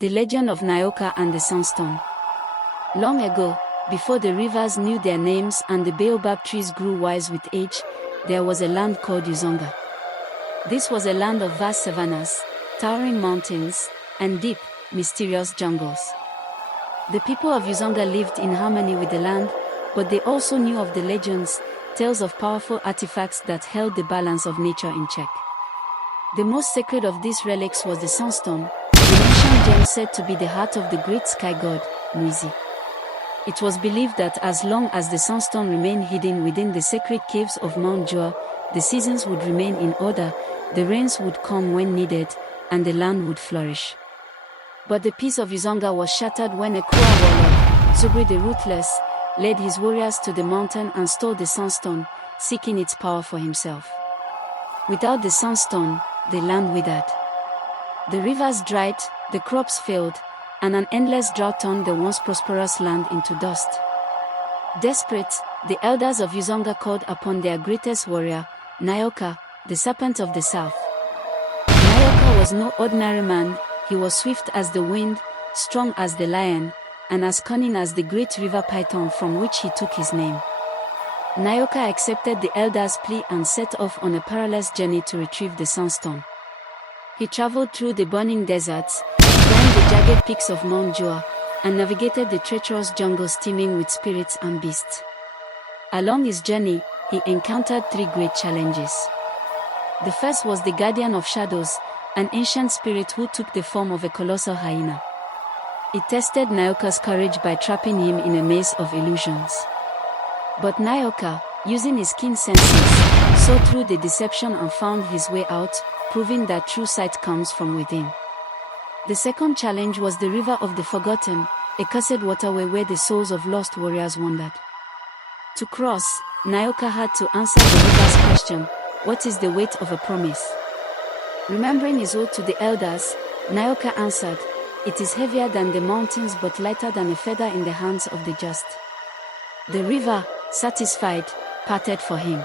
The legend of Nyoka and the Sunstone. Long ago, before the rivers knew their names and the baobab trees grew wise with age, there was a land called Uzonga. This was a land of vast savannas, towering mountains, and deep, mysterious jungles. The people of Uzonga lived in harmony with the land, but they also knew of the legends, tales of powerful artifacts that held the balance of nature in check. The most sacred of these relics was the Sunstone, an ancient gem said to be the heart of the great sky god, Mwizi. It was believed that as long as the Sunstone remained hidden within the sacred caves of Mount Jua, the seasons would remain in order, the rains would come when needed, and the land would flourish. But the peace of Uzonga was shattered when a cruel warlord, Zubri the Ruthless, led his warriors to the mountain and stole the Sunstone, seeking its power for himself. Without the Sunstone, the land withered. The rivers dried, the crops failed, and an endless drought turned the once prosperous land into dust. Desperate, the elders of Uzonga called upon their greatest warrior, Nyoka, the serpent of the south. Nyoka was no ordinary man, he was swift as the wind, strong as the lion, and as cunning as the great river python from which he took his name. Nyoka accepted the elders' plea and set off on a perilous journey to retrieve the Sunstone. He traveled through the burning deserts, climbed the jagged peaks of Mount Jua, and navigated the treacherous jungles teeming with spirits and beasts. Along his journey, he encountered three great challenges. The first was the Guardian of Shadows, an ancient spirit who took the form of a colossal hyena. It tested Nyoka's courage by trapping him in a maze of illusions. But Nyoka, using his keen senses, saw through the deception and found his way out, proving that true sight comes from within. The second challenge was the River of the Forgotten, a cursed waterway where the souls of lost warriors wandered. To cross, Nyoka had to answer the river's question, "What is the weight of a promise?" Remembering his oath to the elders, Nyoka answered, "It is heavier than the mountains but lighter than a feather in the hands of the just." The river, satisfied, parted for him.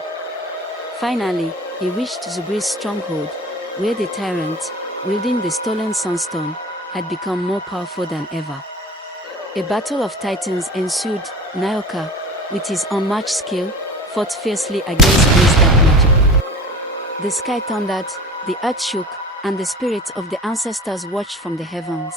Finally, he reached Zubri's stronghold, where the tyrant, wielding the stolen Sunstone, had become more powerful than ever. A battle of titans ensued. Nyoka, with his unmatched skill, fought fiercely against Zubri's dark magic. The sky thundered, the earth shook, and the spirits of the ancestors watched from the heavens.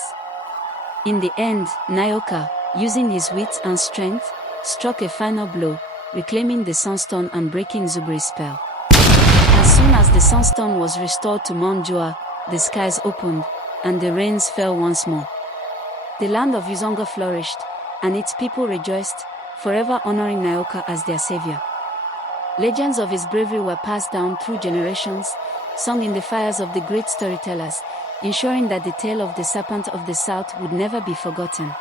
In the end, Nyoka, using his wit and strength, struck a final blow, reclaiming the Sunstone and breaking Zubri's spell. As soon as the Sunstone was restored to Mount Jua, the skies opened, and the rains fell once more. The land of Uzonga flourished, and its people rejoiced, forever honoring Nyoka as their savior. Legends of his bravery were passed down through generations, sung in the fires of the great storytellers, ensuring that the tale of the serpent of the south would never be forgotten.